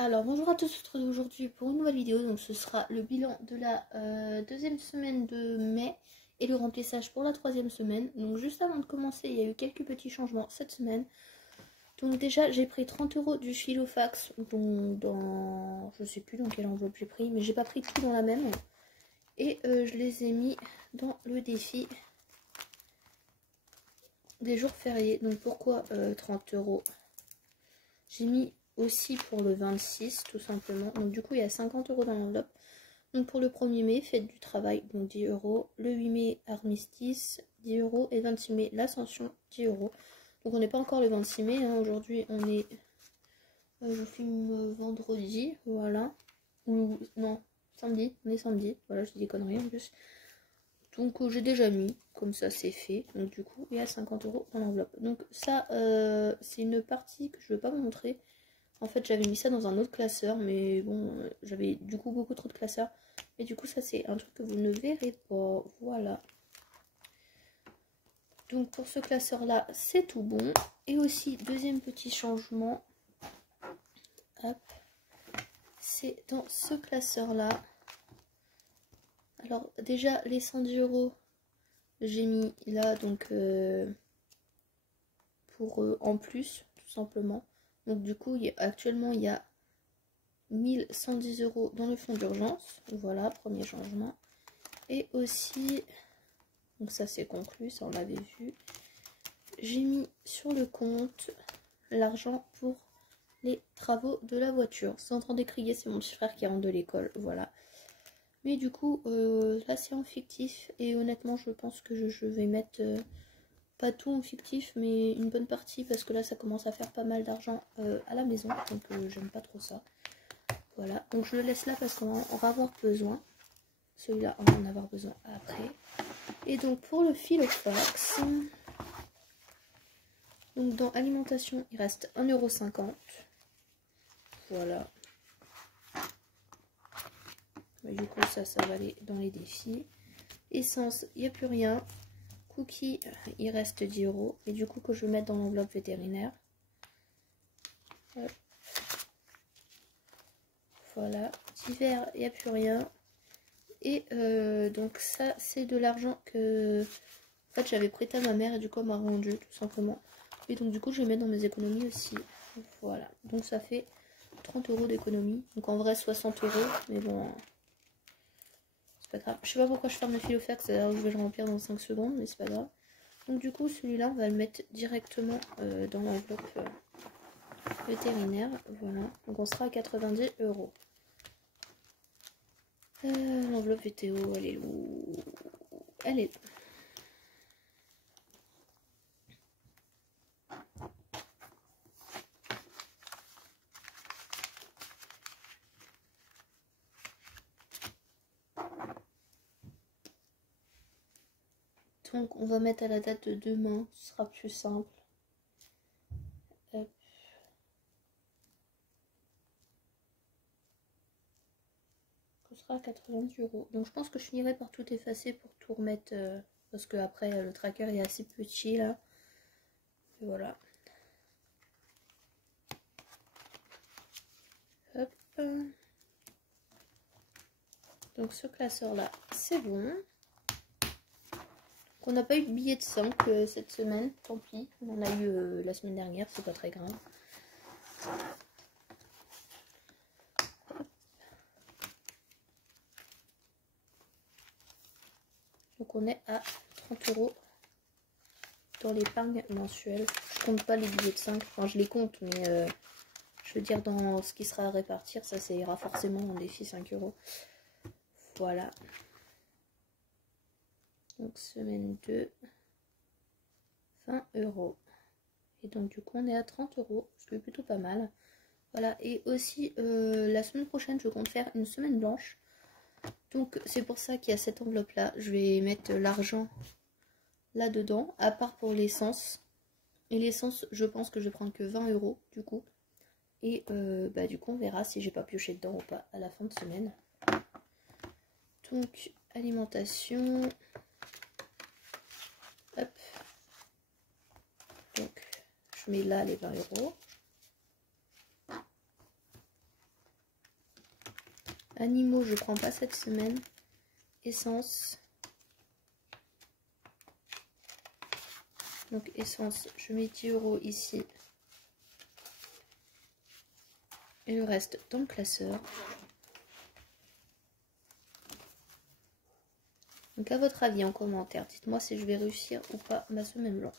Alors bonjour à tous, on se retrouve aujourd'hui pour une nouvelle vidéo. Donc ce sera le bilan de la deuxième semaine de mai et le remplissage pour la troisième semaine. Donc juste avant de commencer, il y a eu quelques petits changements cette semaine. Donc déjà j'ai pris 30 € du Filofax, donc dans, je sais plus dans quelle enveloppe j'ai pris, mais j'ai pas pris tout dans la même. Et je les ai mis dans le défi des jours fériés. Donc pourquoi 30 €? J'ai mis aussi pour le 26 tout simplement. Donc du coup il y a 50 € dans l'enveloppe. Donc pour le 1er mai, fête du travail, donc 10 €. Le 8 mai, armistice, 10 €. Et 26 mai, l'ascension, 10 €. Donc on n'est pas encore le 26 mai. Hein. Aujourd'hui on est... je filme vendredi, voilà. Ou non, samedi, on est samedi. Voilà, je dis des conneries en plus. Donc j'ai déjà mis, comme ça c'est fait. Donc du coup il y a 50 € dans l'enveloppe. Donc ça c'est une partie que je ne veux pas vous montrer. En fait j'avais mis ça dans un autre classeur, mais bon j'avais du coup beaucoup trop de classeurs. Et du coup ça c'est un truc que vous ne verrez pas. Voilà. Donc pour ce classeur là c'est tout bon. Et aussi deuxième petit changement. Hop. C'est dans ce classeur là. Alors déjà les 110 € j'ai mis là donc pour en plus tout simplement. Donc du coup actuellement il y a 1110 € dans le fonds d'urgence. Voilà, premier changement. Et aussi, donc ça c'est conclu, ça on l'avait vu. J'ai mis sur le compte l'argent pour les travaux de la voiture. C'est en train d'écrier, c'est mon petit frère qui rentre de l'école, voilà. Mais du coup, là c'est en fictif et honnêtement je pense que je vais mettre pas tout en fictif mais une bonne partie parce que là ça commence à faire pas mal d'argent à la maison, donc j'aime pas trop ça. Voilà, donc je le laisse là parce qu'on va avoir besoin. Celui-là, on va en avoir besoin après. Et donc pour le Filofax, donc dans alimentation, il reste 1,50 €. Voilà. Et du coup, ça va aller dans les défis. Essence, il n'y a plus rien. Cookies, il reste 10 €. Et du coup, que je vais mettre dans l'enveloppe vétérinaire. Hop. Voilà. Divers, il n'y a plus rien. Et donc ça c'est de l'argent que en fait j'avais prêté à ma mère et du coup elle m'a rendu tout simplement. Et donc du coup je vais mettre dans mes économies aussi. Voilà, donc ça fait 30 € d'économie. Donc en vrai 60 €, mais bon c'est pas grave. Je sais pas pourquoi je ferme le Filofax, alors je vais le remplir dans 5 secondes, mais c'est pas grave. Donc du coup celui-là on va le mettre directement dans l'enveloppe vétérinaire. Voilà, donc on sera à 90 €. L'enveloppe VTO, elle est lourde. Elle est... Donc on va mettre à la date de demain, ce sera plus simple. Hop. Ce sera à 90 €. Donc je pense que je finirai par tout effacer pour tout remettre. Parce que après le tracker est assez petit là. Et voilà. Hop. Donc ce classeur là, c'est bon. On n'a pas eu de billet de 5 cette semaine, tant pis. On en a eu la semaine dernière, c'est pas très grave. Donc on est à 30 € dans l'épargne mensuelle. Je compte pas les billets de 5, enfin je les compte, mais je veux dire dans ce qui sera à répartir, ça ira forcément en défi 5 €. Voilà. Donc semaine 2, 20 €. Et donc du coup on est à 30 €, ce qui est plutôt pas mal. Voilà, et aussi la semaine prochaine je compte faire une semaine blanche. Donc c'est pour ça qu'il y a cette enveloppe là. Je vais mettre l'argent là-dedans, à part pour l'essence. Et l'essence, je pense que je vais prendre que 20 € du coup. Et bah du coup on verra si j'ai pas pioché dedans ou pas à la fin de semaine. Donc alimentation. Hop. Donc je mets là les 20 €. Animaux, je prends pas cette semaine. Essence. Donc essence, je mets 10 € ici. Et le reste dans le classeur. Donc à votre avis en commentaire, dites-moi si je vais réussir ou pas ma semaine blanche.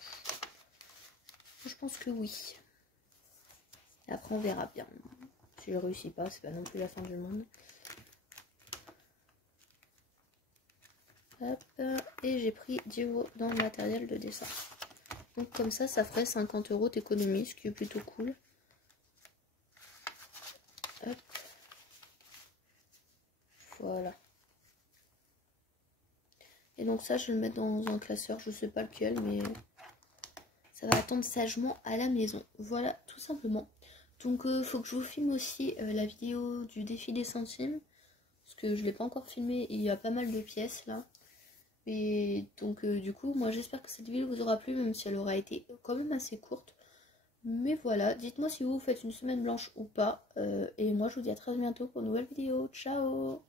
Je pense que oui. Et après on verra bien. Si je réussis pas, c'est pas non plus la fin du monde. Hop, et j'ai pris 10 € dans le matériel de dessin. Donc comme ça ferait 50 € d'économie, ce qui est plutôt cool. Hop. Voilà. Et donc ça, je vais le mettre dans un classeur, je sais pas lequel, mais ça va attendre sagement à la maison. Voilà, tout simplement. Donc faut que je vous filme aussi la vidéo du défi des centimes. Parce que je l'ai pas encore filmé, il y a pas mal de pièces là. Et donc du coup, moi j'espère que cette vidéo vous aura plu, même si elle aura été quand même assez courte. Mais voilà, dites-moi si vous faites une semaine blanche ou pas. Et moi je vous dis à très bientôt pour une nouvelle vidéo. Ciao!